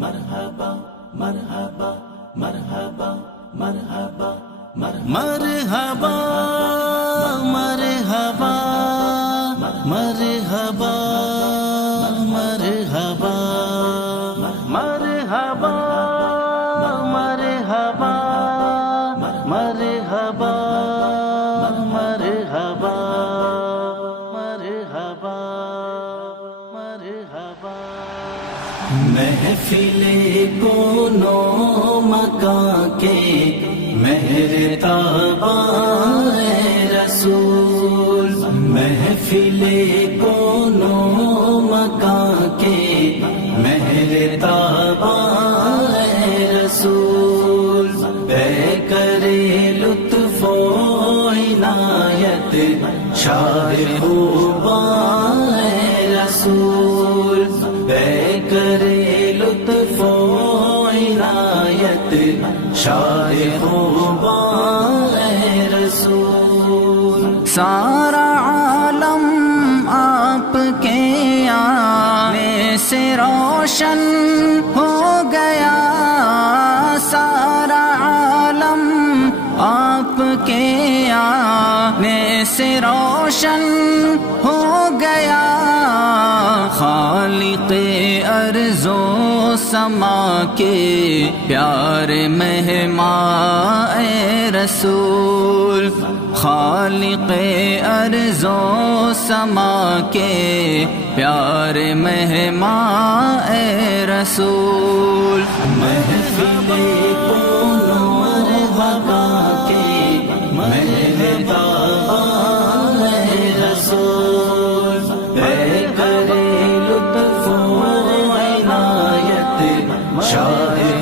مرحبا مرحبا مرحبا مرحبا مرحبا مرحبا مرحبا مرحبا مرحبا مرحبا مرحبا مرحبا مرحبا مرحبا محفل کونوں مکان کے مہرتاباں رسول، محفل کونوں مکان کے مہرتاباں رسول، بے کرے لطف و عنایت شاہ خوباں رسول، بے کرے لطف و عنایت شاہ خوباں رسول۔ سارا عالم آپ کے آنے سے روشن ہو گیا، سارا عالم آپ کے آنے سے روشن ہو گیا، خالق ارض و سما کے پیارے مہمان اے رسول، خالق ارض و سما کے پیارے مہمان اے رسول۔ محفل کونوں مرحبا کے مہربان اے رسول، بے کرے لطف و عنایت شاہ